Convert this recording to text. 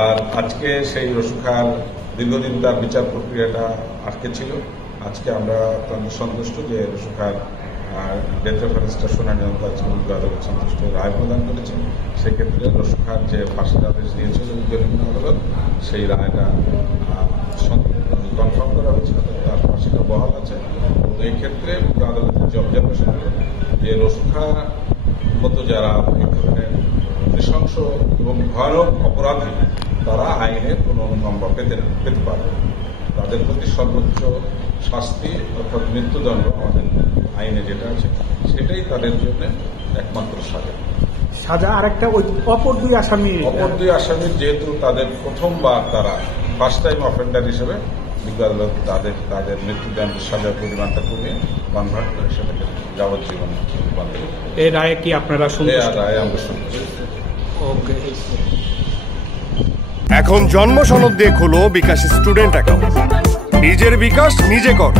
আর আজকে সেই রসু খার দীর্ঘদিন তার বিচার প্রক্রিয়াটা আটকে ছিল। আজকে আমরা সন্তুষ্ট যে রসু খার ডেথ রেফারেন্সটা শুনানি আজকে উচ্চ আদালত সন্তুষ্ট রায় প্রদান করেছেন। সেক্ষেত্রে রসু খার যে ফাঁসির আদেশ দিয়েছিল নিম্ন আদালত, সেই রায়টা কনফার্ম করা হয়েছে, তার ফাঁসিটা বহাল আছে। এবং এই ক্ষেত্রে উচ্চ আদালতের যে অবজারভেশন যে রসু খার মতো যারা এই ধরনের নৃশংস এবং ভয়ানক অপরাধী তারা আইনের কোনো অনুকম্পা পেতে পারে। তাদের প্রতি সর্বোচ্চ শাস্তি অর্থাৎ মৃত্যুদণ্ড আমাদের আইনে যেটা আছে সেটাই তাদের জন্য একমাত্র সাজা। আরেকটা অপর দুই আসামির যেহেতু তাদের প্রথমবার তারা ফার্স্ট টাইম অফেন্ডার হিসেবে বিজ্ঞ আদালত তাদের মৃত্যুদণ্ডের সাজার পরিমাণটা কমিয়ে কনভার্ট করে সেটাকে যাবজ্জীবন বান্ধব। এই রায়ে কি আপনারা রায়ে আমরা সন্তুষ্ট। ওকে। এখন জন্ম সনদ দিয়ে খোলো বিকাশ স্টুডেন্ট অ্যাকাউন্ট। নিজের বিকাশ নিজে কর।